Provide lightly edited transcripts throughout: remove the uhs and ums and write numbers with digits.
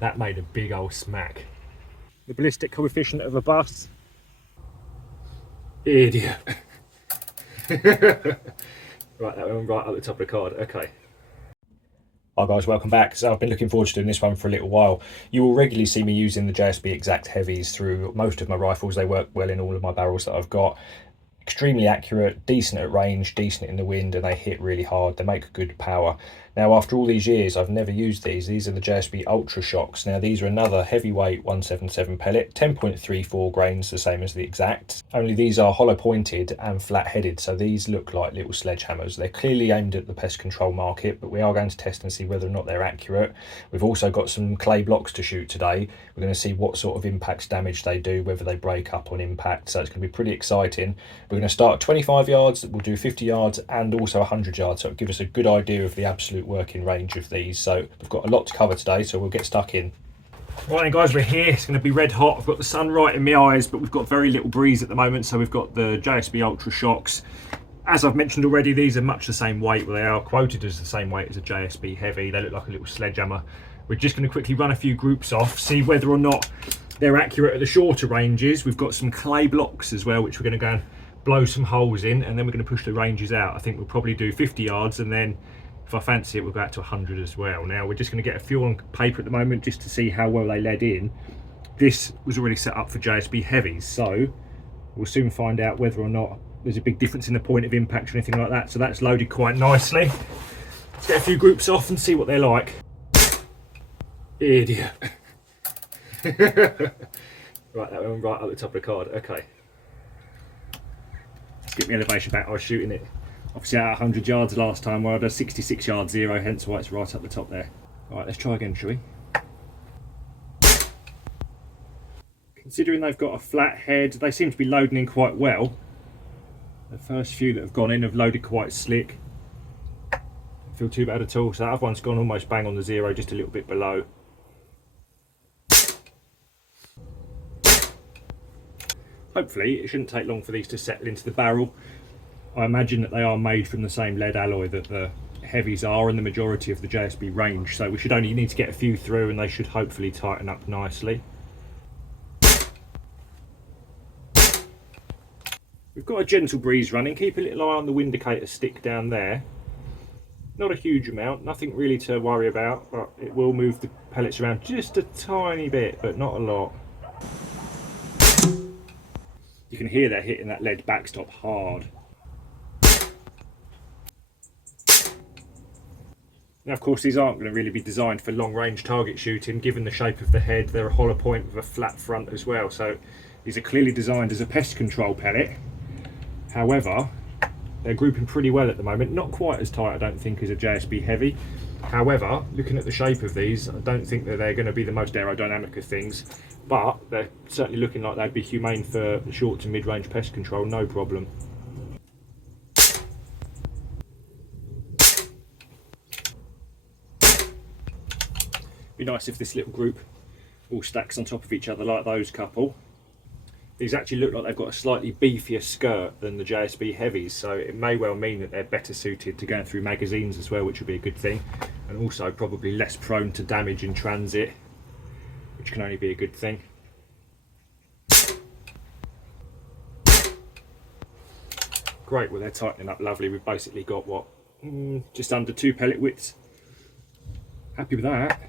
That made a big old smack. The ballistic coefficient of a bus. Idiot. Right, that one right at the top of the card. Okay. Hi guys, welcome back. So I've been looking forward to doing this one for a little while. You will regularly see me using the JSB Exact Heavies through most of my rifles. They work well in all of my barrels that I've got. Extremely accurate, decent at range, decent in the wind, and they hit really hard. They make good power. Now, after all these years, I've never used these. These are the JSB Ultra Shocks. Now, these are another heavyweight 177 pellet, 10.34 grains, the same as the Exact. Only these are hollow pointed and flat headed, so these look like little sledgehammers. They're clearly aimed at the pest control market, but we are going to test and see whether or not they're accurate. We've also got some clay blocks to shoot today. We're going to see what sort of impact damage they do, whether they break up on impact, so it's going to be pretty exciting. We're going to start at 25 yards, we'll do 50 yards and also 100 yards, so it'll give us a good idea of the absolute working range of these. So we've got a lot to cover today, so we'll get stuck in. Right then guys, we're here. It's going to be red hot. I've got the sun right in my eyes, but we've got very little breeze at the moment, so we've got the JSB Ultra Shocks. As I've mentioned already, these are much the same weight. Well, they are quoted as the same weight as a JSB Heavy. They look like a little sledgehammer. We're just going to quickly run a few groups off, see whether or not they're accurate at the shorter ranges. We've got some clay blocks as well, which we're going to go and blow some holes in, and then we're going to push the ranges out. I think we'll probably do 50 yards, and then if I fancy it, we'll go out to 100 as well. Now, we're just going to get a few on paper at the moment just to see how well they led in. This was already set up for JSB Heavies, so we'll soon find out whether or not there's a big difference in the point of impact or anything like that. So that's loaded quite nicely. Let's get a few groups off and see what they're like. Idiot. Right, that one right at the top of the card. Okay. Let's get my elevation back. I was shooting it obviously at 100 yards last time, where I did 66 yards 0, hence why it's right up the top there. Alright, let's try again, shall we? Considering they've got a flat head, they seem to be loading in quite well. The first few that have gone in have loaded quite slick. Don't feel too bad at all. So that other one's gone almost bang on the 0, just a little bit below. Hopefully it shouldn't take long for these to settle into the barrel. I imagine that they are made from the same lead alloy that the heavies are in the majority of the JSB range, so we should only need to get a few through and they should hopefully tighten up nicely. We've got a gentle breeze running. Keep a little eye on the windicator stick down there. Not a huge amount, nothing really to worry about, but it will move the pellets around just a tiny bit, but not a lot. You can hear they're hitting that lead backstop hard. Now, of course, these aren't going to really be designed for long range target shooting. Given the shape of the head, they're a hollow point with a flat front as well, so these are clearly designed as a pest control pellet. However, they're grouping pretty well at the moment. Not quite as tight, I don't think, as a JSB Heavy. However, looking at the shape of these, I don't think that they're going to be the most aerodynamic of things, but they're certainly looking like they'd be humane for short to mid-range pest control, no problem. Be nice if this little group all stacks on top of each other like those couple. These actually look like they've got a slightly beefier skirt than the JSB Heavies, so it may well mean that they're better suited to going through magazines as well, which would be a good thing, and also probably less prone to damage in transit, which can only be a good thing. Great, well, they're tightening up lovely. We've basically got what, just under 2 pellet widths. Happy with that.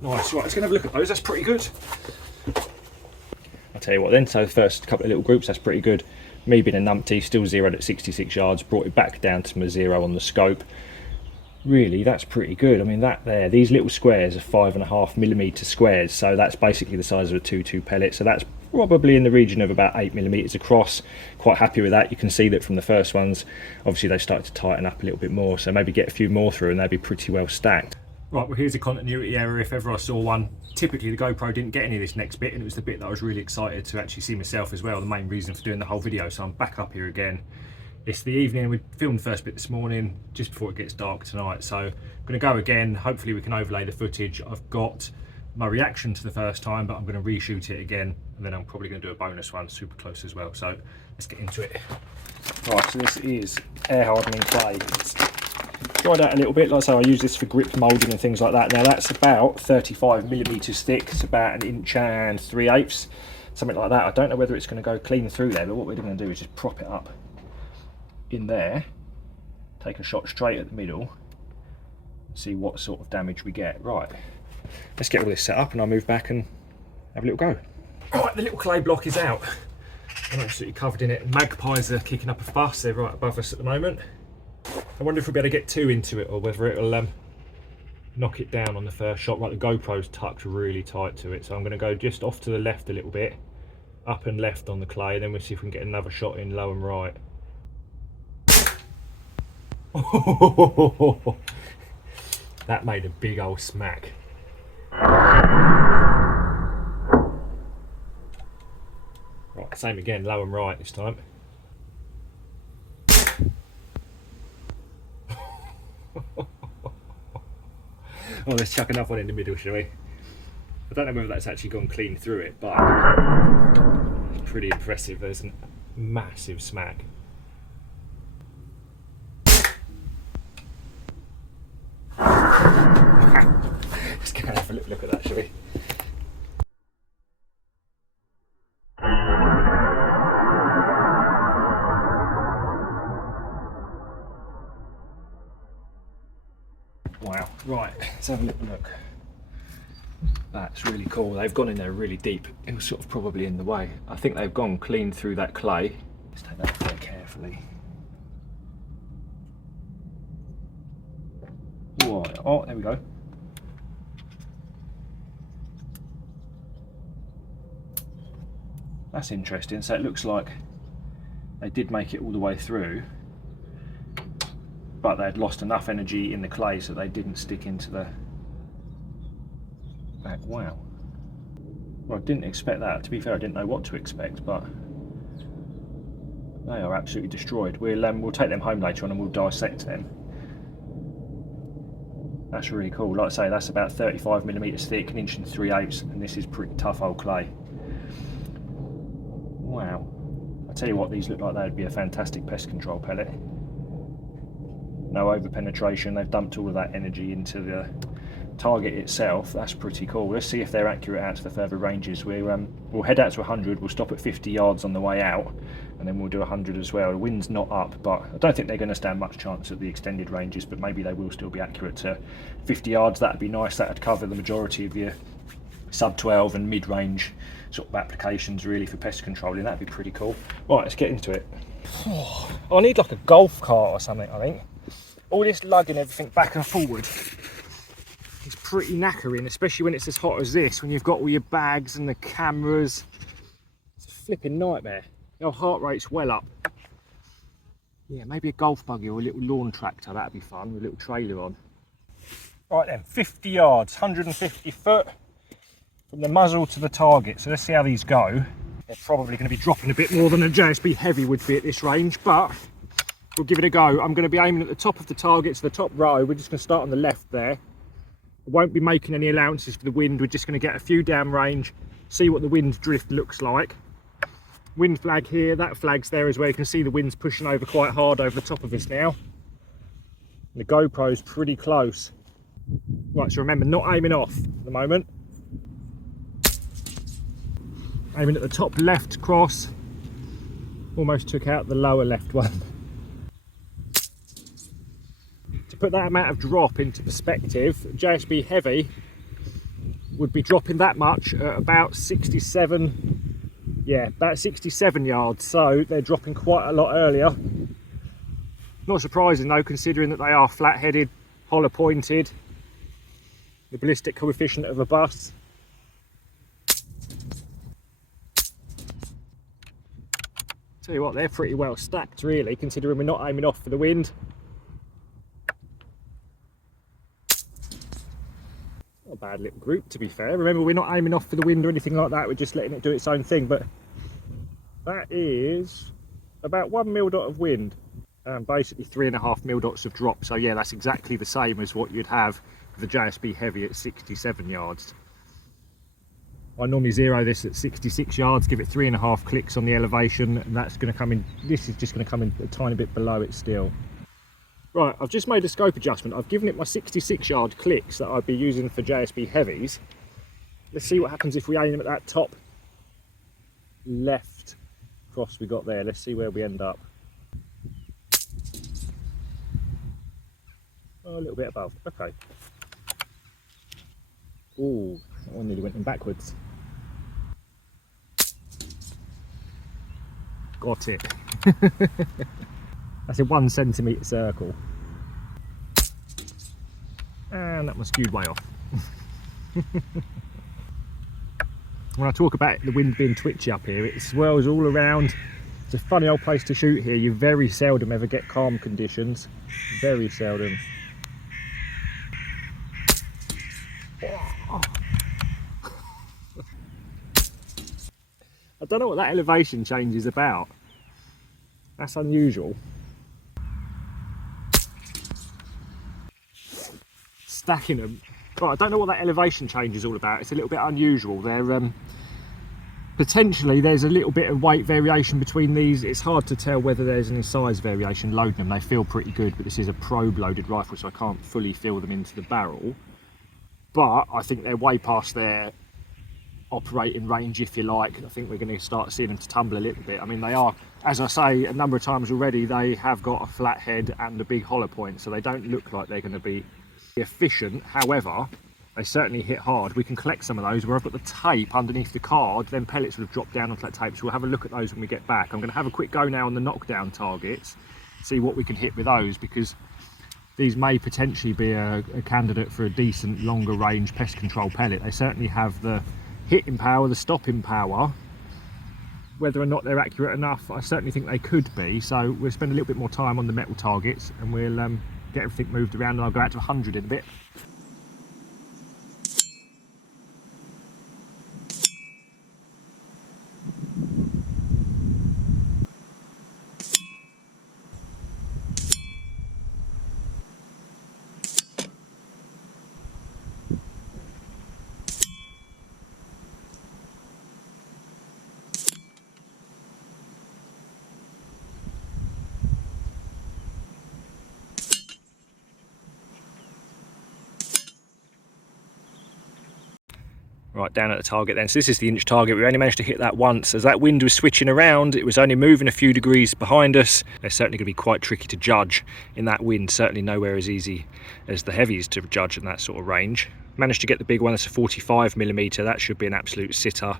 Nice, right, let's go and have a look at those. That's pretty good. I'll tell you what then, so the first couple of little groups, that's pretty good. Me being a numpty, still zeroed at 66 yards, brought it back down to my 0 on the scope. Really, that's pretty good. I mean, that there, these little squares are 5.5mm squares, so that's basically the size of a 2.2 pellet, so that's probably in the region of about 8mm across. Quite happy with that. You can see that from the first ones, obviously they started to tighten up a little bit more, so maybe get a few more through and they'd be pretty well stacked. Right, well, here's a continuity error if ever I saw one. Typically the GoPro didn't get any of this next bit, and it was the bit that I was really excited to actually see myself as well, the main reason for doing the whole video, so I'm back up here again. It's the evening, we filmed the first bit this morning, just before it gets dark tonight, so I'm going to go again. Hopefully we can overlay the footage. I've got my reaction to the first time, but I'm going to reshoot it again, and then I'm probably going to do a bonus one super close as well, so let's get into it. Right, so this is air hardening clay. It's dried out a little bit. Like I say, I use this for grip moulding and things like that. Now that's about 35mm thick. It's about 1 3/8 inches, something like that. I don't know whether it's going to go clean through there, but what we're going to do is just prop it up in there, take a shot straight at the middle, see what sort of damage we get. Right, let's get all this set up and I'll move back and have a little go. Right, the little clay block is out. I'm absolutely covered in it. Magpies are kicking up a fuss. They're right above us at the moment. I wonder if we'll be able to get too into it or whether it'll knock it down on the first shot. Right, the GoPro's tucked really tight to it, so I'm going to go just off to the left a little bit, up and left on the clay, then we'll see if we can get another shot in low and right. That made a big old smack. Right, same again, low and right this time. Oh, let's chuck another one in the middle, shall we? I don't know whether that's actually gone clean through it, but it's pretty impressive. There's a massive smack. Let's go and have a little look at that, shall we? Wow, right, let's have a little look. That's really cool. They've gone in there really deep. It was sort of probably in the way. I think they've gone clean through that clay. Let's take that very carefully. Right. Oh, there we go. That's interesting. So it looks like they did make it all the way through, but they'd lost enough energy in the clay so they didn't stick into the back. Wow. Well, I didn't expect that. To be fair, I didn't know what to expect, but they are absolutely destroyed. We'll take them home later on and we'll dissect them. That's really cool. Like I say, that's about 35mm thick, 1 3/8 inches, and this is pretty tough old clay. Wow. I tell you what, these look like they'd be a fantastic pest control pellet. No over penetration. They've dumped all of that energy into the target itself. That's pretty cool. Let's see if they're accurate out to the further ranges. We'll head out to 100. We'll stop at 50 yards on the way out, and then we'll do 100 as well. The wind's not up, but I don't think they're going to stand much chance at the extended ranges, but maybe they will still be accurate to 50 yards. That'd be nice. That'd cover the majority of your sub 12 and mid-range sort of applications really for pest controlling. That'd be pretty cool. Right, let's get into it. Oh, I need like a golf cart or something, I think. All this lugging everything back and forward is pretty knackering, especially when it's as hot as this, when you've got all your bags and the cameras. It's a flipping nightmare. Your heart rate's well up. Yeah, maybe a golf buggy or a little lawn tractor, that'd be fun, with a little trailer on. Right then, 50 yards, 150 foot from the muzzle to the target. So let's see how these go. They're probably going to be dropping a bit more than a JSB heavy would be at this range, but we'll give it a go. I'm going to be aiming at the top of the target, to the top row. We're just going to start on the left there. I won't be making any allowances for the wind. We're just going to get a few down range, see what the wind drift looks like. Wind flag here, that flag's there as well. You can see the wind's pushing over quite hard over the top of us now. And the GoPro's pretty close. Right, so remember, not aiming off at the moment. Aiming at the top left cross. Almost took out the lower left one. To put that amount of drop into perspective, JSB heavy would be dropping that much at about 67, yeah, about 67 yards. So they're dropping quite a lot earlier. Not surprising though, considering that they are flat-headed, hollow pointed, the ballistic coefficient of a bus. Tell you what, they're pretty well stacked really, considering we're not aiming off for the wind. Not a bad little group, to be fair. Remember, we're not aiming off for the wind or anything like that, we're just letting it do its own thing. But that is about 1 mil dot of wind and basically 3.5 mil dots of drop. So yeah, that's exactly the same as what you'd have with the JSB heavy at 67 yards. I normally zero this at 66 yards, give it 3.5 clicks on the elevation, and that's going to come in, this is just going to come in a tiny bit below it still. Right, I've just made a scope adjustment. I've given it my 66-yard clicks that I'd be using for JSB heavies. Let's see what happens if we aim at that top left cross we got there. Let's see where we end up. Oh, a little bit above. Okay. Ooh, that one nearly went in backwards. Got it. That's a 1 centimetre circle. And that one skewed way off. When I talk about the wind being twitchy up here, it swirls all around. It's a funny old place to shoot here. You very seldom ever get calm conditions. Very seldom. I don't know what that elevation change is about. That's unusual. Stacking them. Right, I don't know what that elevation change is all about. It's a little bit unusual. They're potentially there's a little bit of weight variation between these. It's hard to tell whether there's any size variation loading them. They feel pretty good, but this is a probe loaded rifle, so I can't fully feel them into the barrel. But I think they're way past their operating range, if you like. I think we're going to start seeing them to tumble a little bit. I mean, they are, as I say a number of times already, they have got a flat head and a big hollow point, so they don't look like they're going to be efficient. However, they certainly hit hard. We can collect some of those where I've got the tape underneath the card, then pellets would have dropped down onto that tape, so we'll have a look at those when we get back. I'm going to have a quick go now on the knockdown targets, see what we can hit with those, because these may potentially be a candidate for a decent longer range pest control pellet. They certainly have the hitting power, the stopping power. Whether or not they're accurate enough, I certainly think they could be. So we'll spend a little bit more time on the metal targets and we'll get everything moved around, and I'll go out to 100 in a bit. Right, down at the target then. So this is the inch target. We only managed to hit that once. As that wind was switching around, it was only moving a few degrees behind us. They're certainly going to be quite tricky to judge in that wind. Certainly nowhere as easy as the heavies to judge in that sort of range. Managed to get the big one. That's a 45mm. That should be an absolute sitter.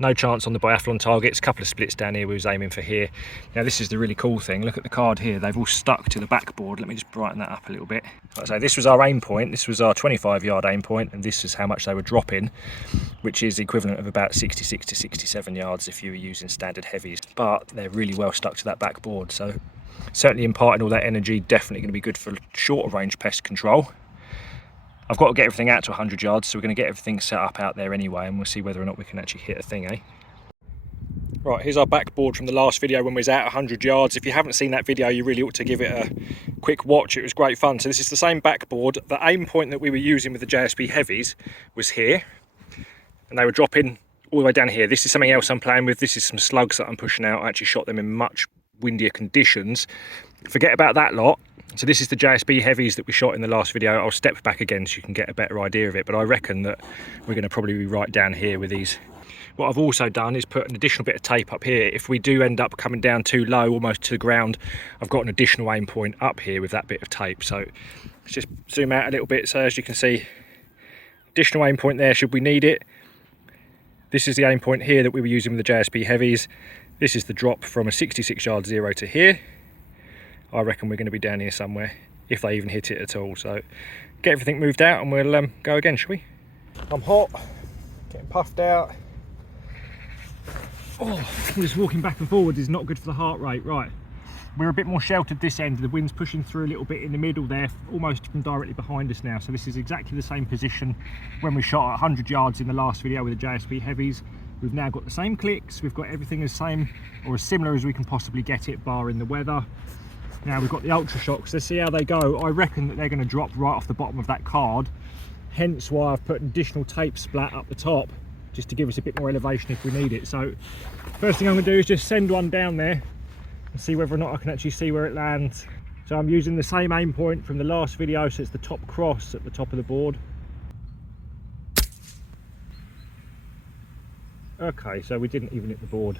No chance on the biathlon targets. A couple of splits down here we was aiming for here. Now this is the really cool thing. Look at the card here. They've all stuck to the backboard. Let me just brighten that up a little bit. So this was our aim point. This was our 25-yard aim point, and this is how much they were dropping, which is the equivalent of about 66 to 67 yards if you were using standard heavies. But they're really well stuck to that backboard. So certainly imparting all that energy, definitely going to be good for shorter range pest control. I've got to get everything out to 100 yards, so we're going to get everything set up out there anyway, and we'll see whether or not we can actually hit a thing, eh? Right, here's our backboard from the last video when we was out 100 yards. If you haven't seen that video, you really ought to give it a quick watch. It was great fun. So this is the same backboard. The aim point that we were using with the JSB heavies was here, and they were dropping all the way down here. This is something else I'm playing with. This is some slugs that I'm pushing out. I actually shot them in much windier conditions. Forget about that lot. So this is the JSB heavies that we shot in the last video. I'll step back again so you can get a better idea of it, but I reckon that we're going to probably be right down here with these. What I've also done is put an additional bit of tape up here. If we do end up coming down too low, almost to the ground, I've got an additional aim point up here with that bit of tape. So let's just zoom out a little bit. So as you can see, additional aim point there should we need it. This is the aim point here that we were using with the JSB heavies. This is the drop from a 66-yard zero to here. I reckon we're going to be down here somewhere, if they even hit it at all. So get everything moved out and we'll go again, shall we? I'm hot, getting puffed out. Oh, just walking back and forward is not good for the heart rate. Right, we're a bit more sheltered this end. The wind's pushing through a little bit in the middle there, almost from directly behind us now. So this is exactly the same position when we shot at 100 yards in the last video with the JSB heavies. We've now got the same clicks. We've got everything as same or as similar as we can possibly get it, barring the weather. Now we've got the ultra shocks. Let's see how they go. I reckon that they're going to drop right off the bottom of that card, hence why I've put an additional tape splat up the top just to give us a bit more elevation if we need it. So first thing I'm going to do is just send one down there and see whether or not I can actually see where it lands. So I'm using the same aim point from the last video, so it's the top cross at the top of the board. Okay, so we didn't even hit the board.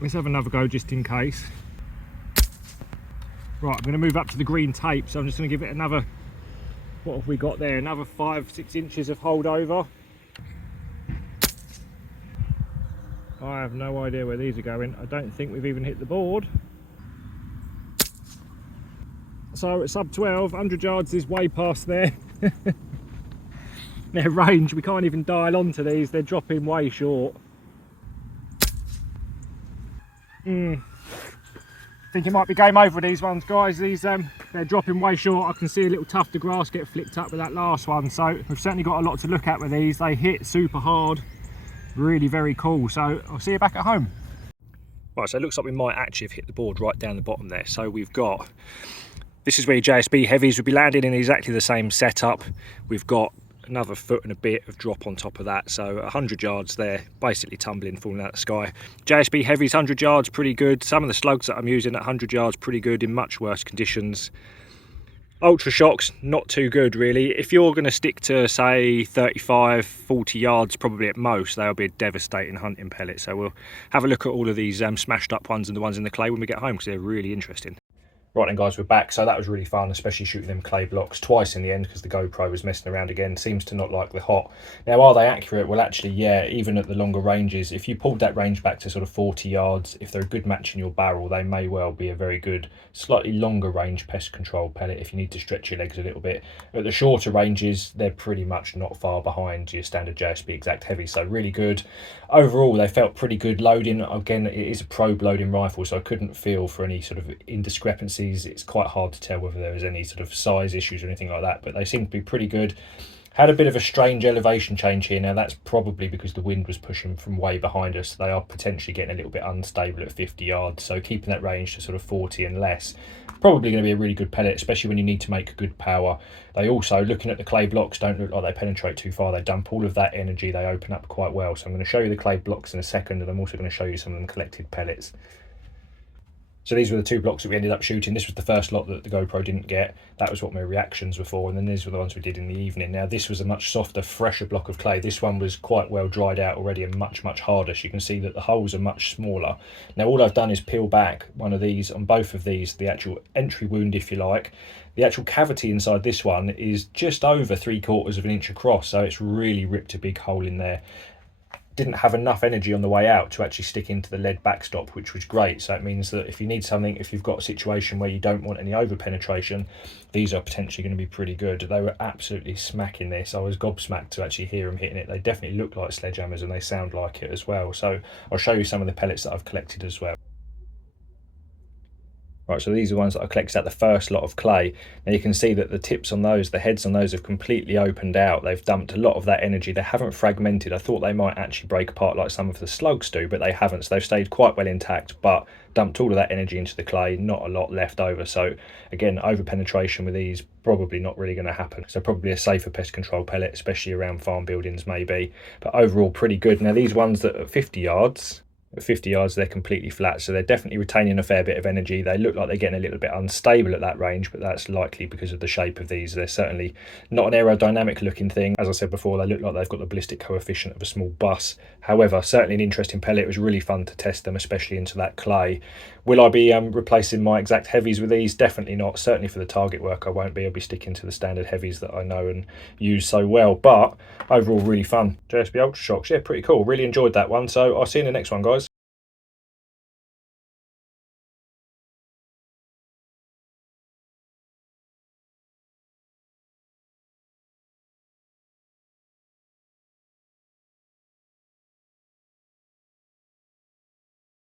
Let's have another go just in case. Right, I'm going to move up to the green tape, so I'm just going to give it another, what have we got there, another 5-6 inches of hold over. I have no idea where these are going. I don't think we've even hit the board. So at sub 12, 100 yards is way past there. Their range, we can't even dial onto these, they're dropping way short. I think it might be game over with these ones, guys. These they're dropping way short. I can see a little tuft of grass get flicked up with that last one, so we've certainly got a lot to look at with these. They hit super hard, really very cool. So I'll see you back at home. Right, so it looks like we might actually have hit the board right down the bottom there. So we've got, this is where your JSB heavies would be landing in exactly the same setup. We've got another foot and a bit of drop on top of that, so 100 yards there, basically tumbling, falling out of the sky. JSB heavies 100 yards, pretty good. Some of the slugs that I'm using at 100 yards, pretty good in much worse conditions. Ultra shocks, not too good really. If you're going to stick to say 35-40 yards probably at most, they'll be a devastating hunting pellet. So we'll have a look at all of these smashed up ones and the ones in the clay when we get home, because they're really interesting. Right then guys, we're back. So that was really fun, especially shooting them clay blocks twice in the end, because the GoPro was messing around again. Seems to not like the hot. Now, are they accurate? Well, actually, yeah, even at the longer ranges, if you pulled that range back to sort of 40 yards, if they're a good match in your barrel, they may well be a very good, slightly longer range pest control pellet if you need to stretch your legs a little bit. At the shorter ranges, they're pretty much not far behind your standard JSB exact heavy, so really good. Overall, they felt pretty good loading. Again, it is a probe loading rifle, so I couldn't feel for any sort of indiscrepancies. It's quite hard to tell whether there was any sort of size issues or anything like that, but they seem to be pretty good. Had a bit of a strange elevation change here. Now that's probably because the wind was pushing from way behind us. They are potentially getting a little bit unstable at 50 yards, so keeping that range to sort of 40 and less, probably going to be a really good pellet, especially when you need to make good power. They also, looking at the clay blocks, don't look like they penetrate too far. They dump all of that energy, they open up quite well. So I'm going to show you the clay blocks in a second, and I'm also going to show you some of them collected pellets. So these were the two blocks that we ended up shooting. This was the first lot that the GoPro didn't get. That was what my reactions were for. And then these were the ones we did in the evening. Now this was a much softer, fresher block of clay. This one was quite well dried out already and much, much harder. So you can see that the holes are much smaller. Now all I've done is peel back one of these on both of these, the actual entry wound, if you like. The actual cavity inside this one is just over 3/4 of an inch across. So it's really ripped a big hole in there. Didn't have enough energy on the way out to actually stick into the lead backstop, which was great. So it means that if you need something, if you've got a situation where you don't want any over penetration, these are potentially going to be pretty good. They were absolutely smacking this. I was gobsmacked to actually hear them hitting it. They definitely look like sledgehammers and they sound like it as well. So I'll show you some of the pellets that I've collected as well. Right, so these are the ones that I collected out the first lot of clay. Now you can see that the tips on those, the heads on those have completely opened out. They've dumped a lot of that energy. They haven't fragmented. I thought they might actually break apart like some of the slugs do, but they haven't. So they've stayed quite well intact, but dumped all of that energy into the clay, not a lot left over. So again, over penetration with these, probably not really going to happen. So probably a safer pest control pellet, especially around farm buildings maybe. But overall, pretty good. Now these ones that are 50 yards, at 50 yards they're completely flat, so they're definitely retaining a fair bit of energy. They look like they're getting a little bit unstable at that range, but that's likely because of the shape of these. They're certainly not an aerodynamic looking thing. As I said before, they look like they've got the ballistic coefficient of a small bus. However, certainly an interesting pellet. It was really fun to test them, especially into that clay. Will I be replacing my exact heavies with these? Definitely not. Certainly for the target work I won't be. I'll be sticking to the standard heavies that I know and use so well, but overall really fun. JSB Ultra Shocks, yeah, pretty cool. Really enjoyed that one, so I'll see you in the next one, guys.